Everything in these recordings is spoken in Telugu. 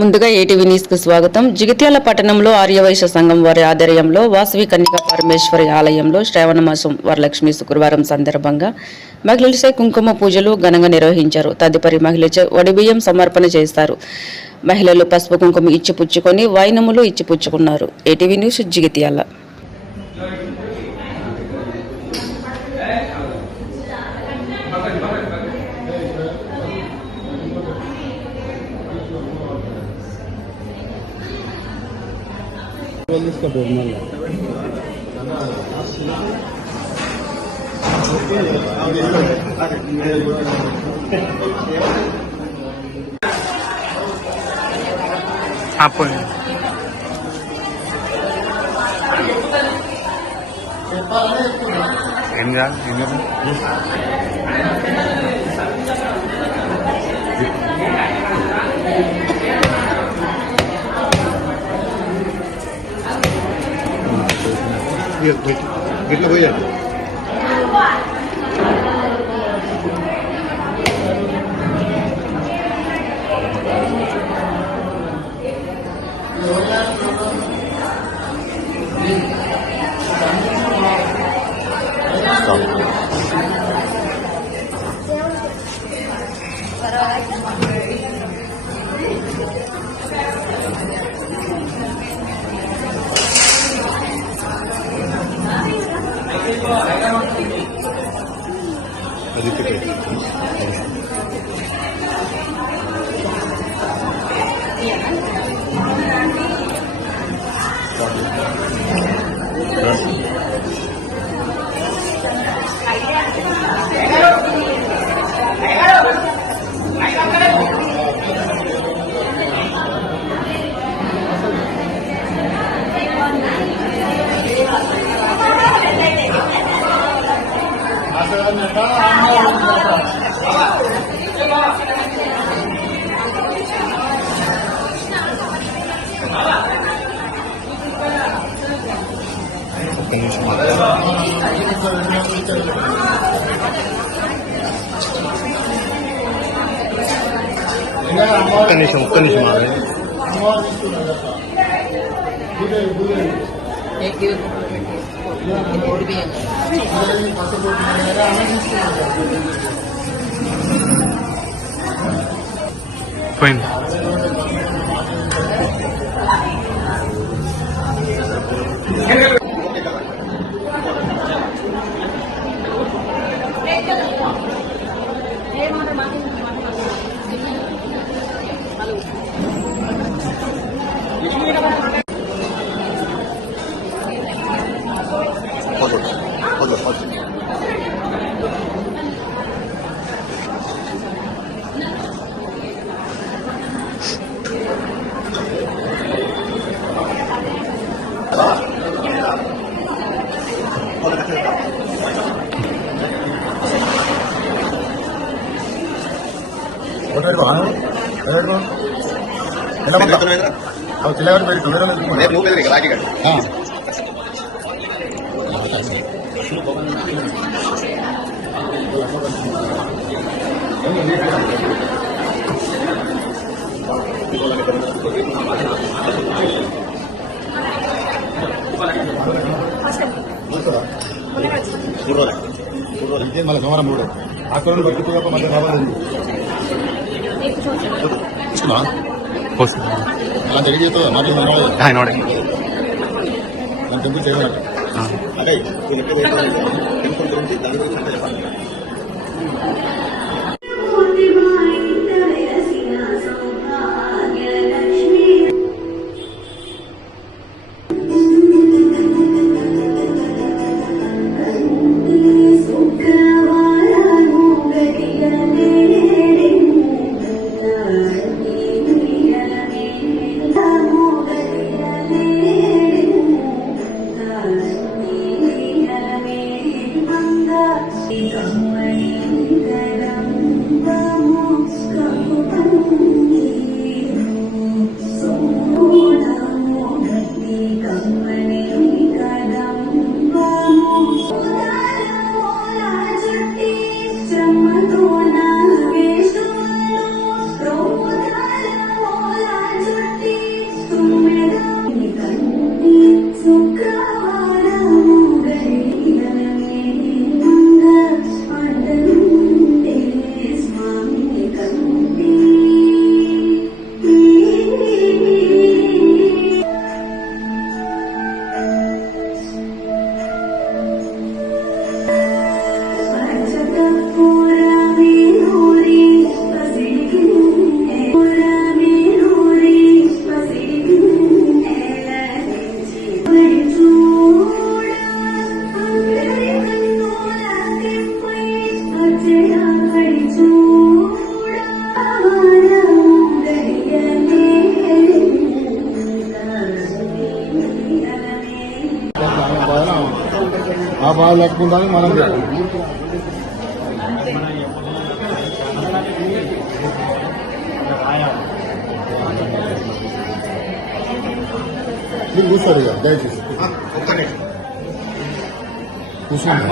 ముందుగా ఏటీవీ న్యూస్ కు స్వాగతం. జగిత్యాల పట్టణంలో ఆర్యవైశ్య సంఘం వారి ఆధ్వర్యంలో వాసవి కన్యకా పరమేశ్వరి ఆలయంలో శ్రావణ మాసం వరలక్ష్మి శుక్రవారం సందర్భంగా మహిళలచే కుంకుమ పూజలు ఘనంగా నిర్వహించారు. తదుపరి మహిళలచే వడిబియ్యం సమర్పణ చేస్తారు. మహిళలు పసుపు కుంకుమ ఇచ్చిపుచ్చుకొని వైనములు ఇచ్చిపుచ్చుకున్నారు. ATV news Jagtial. గిట్ల పోయాడు ఒక్క నిమిషం పోయింది. మళ్ళీ సోమవారం మూడు అక్కడ పట్టుకోక మధ్య రావాలి అలా తెలియజేస్తా మాట్లాడుతున్నాడు టెంపుల్ చేయాలంట అదే టెంపుల్ గురించి దాని గురించి చెప్పాలి. బాగా లెక్కుందని మనం మీరు కూర్చోరు ఇక దయచేసి ఒక్క నిమిషం కూర్చోండి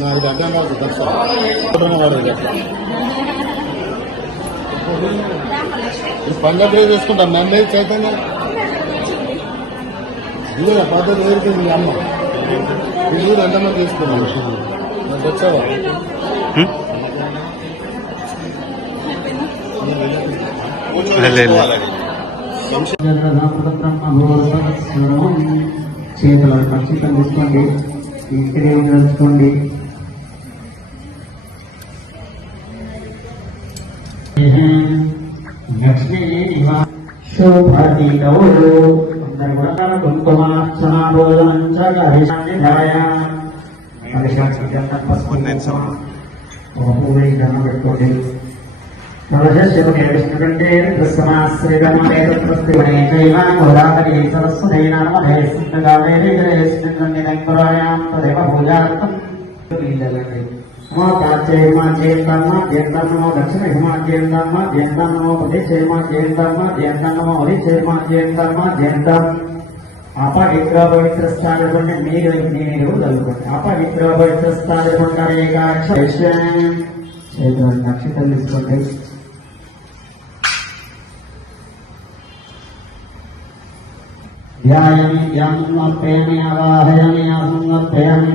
నాకు అర్థం కాదు పండగ చేసుకుంటాం మేము లేదు చైతన్య ఇదే పద్ధతి వేరుకి మీ అమ్మ మీరు ఎంతమంది చేసుకున్నాం నాకు వచ్చావా చేతుల ఖచ్చితం తీసుకోండి ఇక్కడే నడుచుకోండి లక్ష్మీ శుభాతీతో అందరు కూడా కుంకుమార్చన దండం పెట్టుకోండి విష్ణుకంటే అపవిత్ర పవిత్ర స్థానం మీరు మీరు చదువుకోండి అపవిత్ర పవిత్ర స్థానం నక్షత్రం తీసుకోండి ధ్యాయామి సమర్పయామి అవాహయామి సమర్పయామి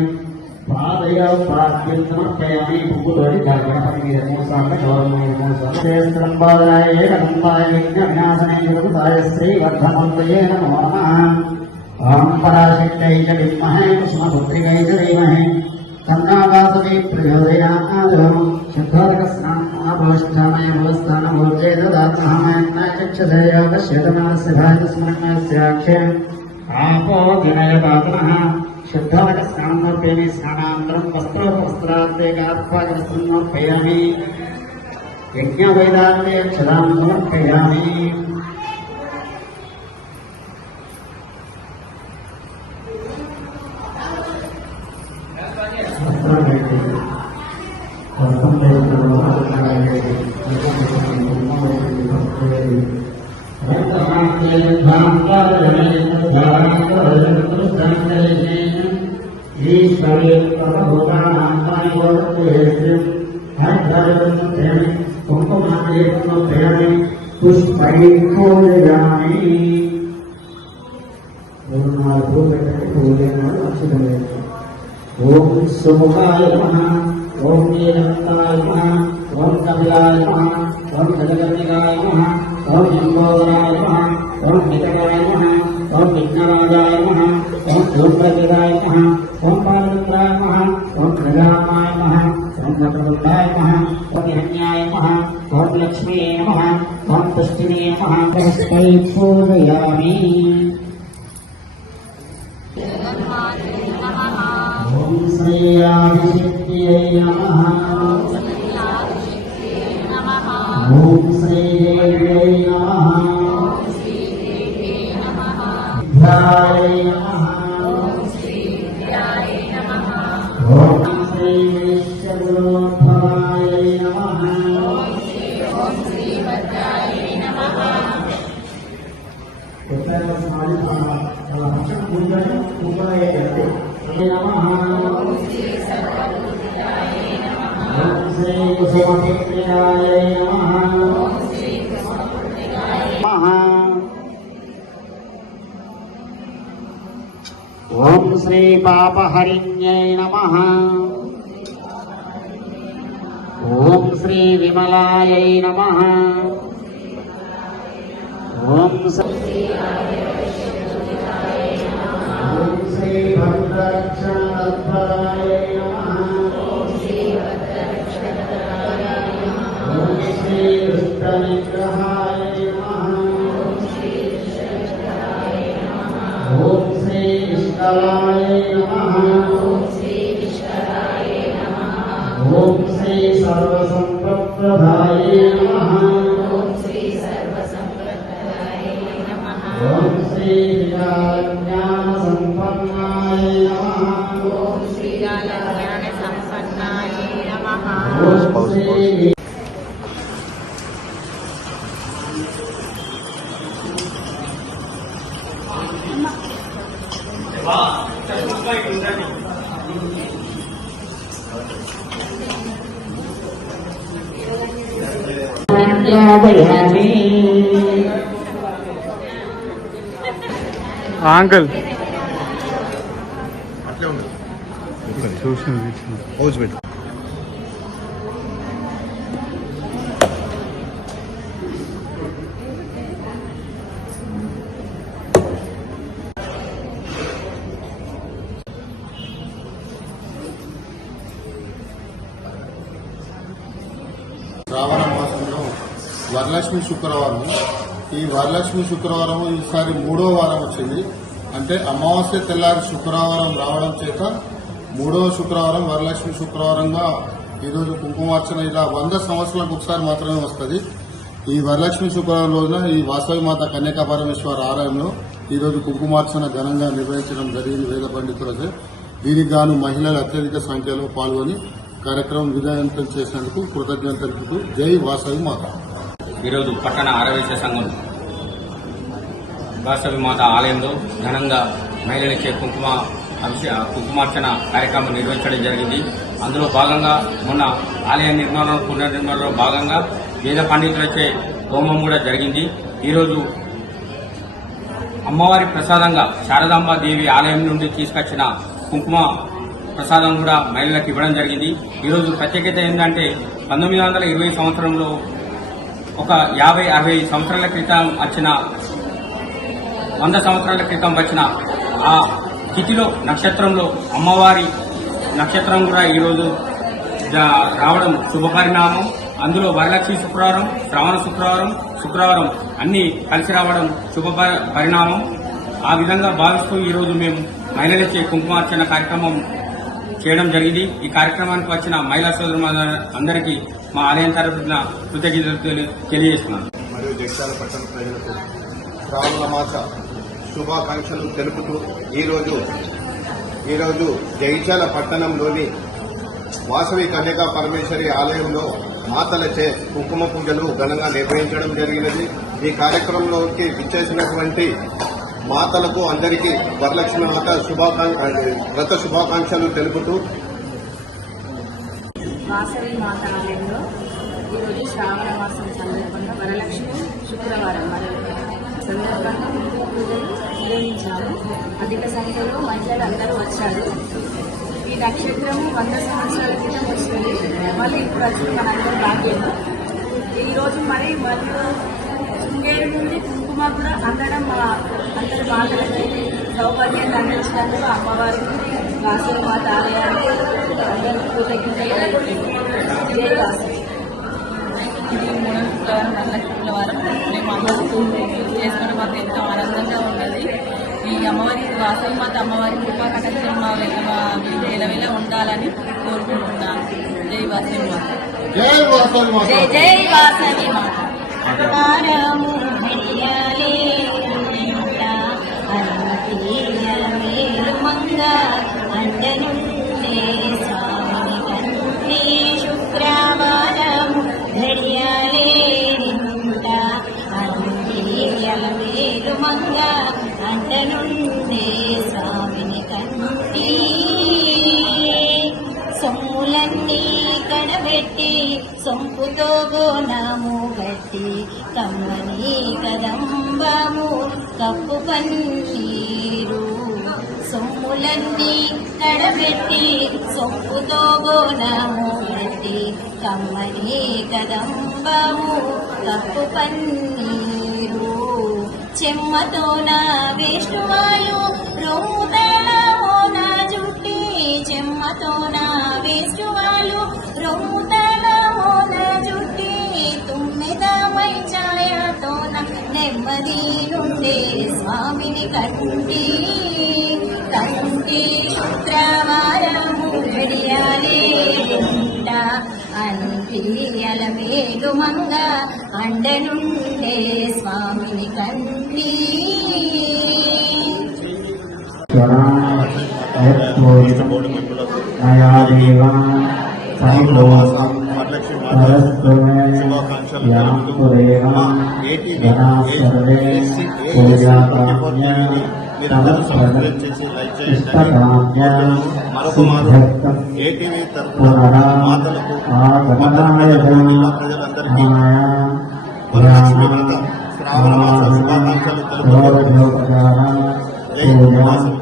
పాదయ ప్రాప్యం సమర్పయామి పువ్వులోని గణపతి మీద 3 సార్లు గౌరవమైన 3 సార్లు స్తంభాయ ఏకదంబాయ విఘ్న వినాశనే దుర్గతాయ శ్రీ వర్ధమంతయే నమో నమః ఓం పరాశక్తై చ విద్మహే కుసుమపుత్రికై చ ధీమహి తన్నావాసుదే ప్రచోదయాత్ శుద్ధోదక స్నానమోష్ఠామయ భవస్థానమోర్జే దదాత్మహమయన్నాయ చక్షుషయోగశ్యతమాస్యభాయ స్మరణస్యాక్షే ఆపో వినయతాత్మః శుద్ధోదక స్నానమర్పయామి స్నానానంతరం వస్త్రోపవస్త్రాంతేకాత్పాయ సమర్పయామి యజ్ఞవేదాంతే క్షదాం సమర్పయామి ఓం సుముఖాయ నమః ఓం నీలకంఠాయ నమః ఓం కపిలాయ నమః ఓం గజగర్ణికాయ నమః ఓం లంబోదరాయ నమః ఓం నితకాయ నమః ఓం విఘ్నరాజాయ నమః ఓం ధూమ్రజాయ నమః ఓం పాలమిత్రాయ నమః ఓం ప్రజామాయ నమః ఓం నటబుద్ధాయ నమః ఓం హిరణ్యాయ నమః ఓం లక్ష్మీ నమః ఓం పుష్టినే నమః నమస్తే పూజయామి ఓం శ్రీ ఆదిశక్తియై నమః ఓం శ్రీ దేవ్యై నమః విద్యాయై నమః ఓం శ్రీ విశ్వగురోద్భవాయై నమః ఓం శ్రీ పాపహరిణ్యై నమః ఓం శ్రీ విమలాయై నమః ఓం శ్రీ భద్రక్షణాయ నమః ఓం శ్రీ కృష్ణనిగ్రహాయ నమః ఓం శ్రీ ఇష్టలాయ నమః ఓం శ్రీ సర్వసంపత్ప్రదాయ నమః ఓం శ్రీ జ్ఞాన సంపద అంకుల్ అట్లే ఉంది చూసిన హౌస్ పెట్టు శ్రావణ మాసంలో వరలక్ష్మి శుక్రవారం. ఈ వరలక్ష్మి శుక్రవారం ఈసారి 3వ వారం వచ్చింది. అంటే అమావాస్య తెల్లారి శుక్రవారం రావడం చేత 3వ శుక్రవారం వరలక్ష్మి శుక్రవారంగా ఈరోజు కుంకుమార్చన ఇలా 100 సంవత్సరాలకు ఒకసారి మాత్రమే వస్తుంది. ఈ వరలక్ష్మి శుక్రవారం రోజున ఈ వాసవి మాత కన్యకా పరమేశ్వర ఆలయంలో ఈరోజు కుంకుమార్చన ఘనంగా నిర్వహించడం జరిగింది వేద పండితులచే. దీనికి గాను మహిళలు అత్యధిక సంఖ్యలో పాల్గొని కార్యక్రమం విజయవంతం చేసినందుకు కృతజ్ఞతలు తెలుపుతూ జై వాసవి మాత. ఈరోజు పట్టణ ఆరవేశ సంఘం వాసవి మాత ఆలయంలో ఘనంగా మహిళలచే కుంకుమార్చన కార్యక్రమం నిర్వహించడం జరిగింది. అందులో భాగంగా మొన్న ఆలయ నిర్మాణం పునర్నిర్మాణంలో భాగంగా వేద పండితులచే హోమం కూడా జరిగింది. ఈరోజు అమ్మవారి ప్రసాదంగా శారదాంబ దేవి ఆలయం నుండి తీసుకొచ్చిన కుంకుమ ప్రసాదం కూడా మహిళలకు ఇవ్వడం జరిగింది. ఈరోజు ప్రత్యేకత ఏంటంటే 1920 సంవత్సరంలో ఒక 50-60 సంవత్సరాల క్రితం వచ్చిన 100 సంవత్సరాల క్రితం వచ్చిన ఆ తిథిలో నక్షత్రంలో అమ్మవారి నక్షత్రం కూడా ఈరోజు రావడం శుభపరిణామం. అందులో వరలక్ష్మి శుక్రవారం, శ్రావణ శుక్రవారం అన్ని కలిసి రావడం శుభ పరిణామం. ఆ విధంగా భావిస్తూ ఈరోజు మేము మహిళలచే కుంకుమార్చన కార్యక్రమం చేయడం జరిగింది. ఈ కార్యక్రమానికి వచ్చిన మహిళా సోదరులు అందరికీ మా ఆలయం తరఫున కృతజ్ఞతలు తెలియజేస్తున్నాను. మరియు జగిత్యాల పట్టణ ప్రజలకు శ్రావణ మాస శుభాకాంక్షలు తెలుపుతూ ఈరోజు జగిత్యాల పట్టణంలోని వాసవి కన్యకా పరమేశ్వరి ఆలయంలో మాతలచే కుంకుమ పూజలు ఘనంగా నిర్వహించడం జరిగినది. ఈ కార్యక్రమంలోకి విచ్చేసినటువంటి మాతలకు అందరికీ వరలక్ష్మి మాత వ్రత శుభాకాంక్షలు తెలుపుతూ వాసవి మాత ఆలయంలో ఈరోజు శ్రావణ మాసం సందర్భంగా వరలక్ష్మి శుక్రవారం సందర్భంగా పూజలు నిర్వహించాము. అధిక సంఖ్యలో మహిళలు అందరూ వచ్చారు. ఈ నక్షత్రము 100 సంవత్సరాల క్రితం వస్తుంది. మళ్ళీ ఇప్పుడు వచ్చి మనందరూ భాగ్యము. ఈరోజు మరియు శృంగేరి నుండి కుంకుమ కూడా అందడం మా అందరి మాటలకి సౌకర్యాన్ని అందించినందుకు అమ్మవారికి వాసవి మాత ఆలయానికి అందరికీ కృతజ్ఞతలు. జై వాసవి. ఇది 3వ శుక్రవారం వరలక్ష్మి శుక్రవారం. మేము అమ్మవారి చేసుకుని మాకు ఎంతో ఆనందంగా ఉన్నది. ఈ అమ్మవారి వాసవి మాత అమ్మవారి కృపా కటాక్షం మా వేళ ఉండాలని కోరుకుంటున్నాను. జై వాసవి మాత. జై వాసవి మాత. జై జై వాసవి మాత. శుక్రవారము మేలుమంగ అంటనుండే స్వామిని కంటి సొమ్ములన్నీ కడబెట్టి సొంపుతో గోనాము గట్టి కమ్మని కదంబము కప్పు పన్నీరు సొమ్ములన్నీ కడబెట్టి సొంపుతో గోనాము గట్టి కమ్మని కదంబము కప్పు పన్నీరు చెమ్మతోన వేష్టువాయు రొమ్ముతల ఓన జుట్టి చెమ్మతోన వేష్టువాయు రొమ్ముతల ఓన జుట్టి తుమ్మెదమై ఛాయతోన నెమ్మది నుండే స్వామిని కంటి శుక్రవారము గడియాలే అంటియల మేలుమంగ అండనుండే స్వామిని కంటి నయా దేవా సైలోకం శుభాకాంక్షలు తెలుపుతూ మా ఏటీవీ మీరందరూ సబ్స్క్రైబ్ చేసి లైక్ చేయండి. మరొక మారు ఏటీవీ తరఫున మాతలకు జిల్లా ప్రజలందరికీ వరలక్ష్మి వ్రత శ్రావణ మాస శుభాకాంక్షలు తెలుపుతూ జై వాసవి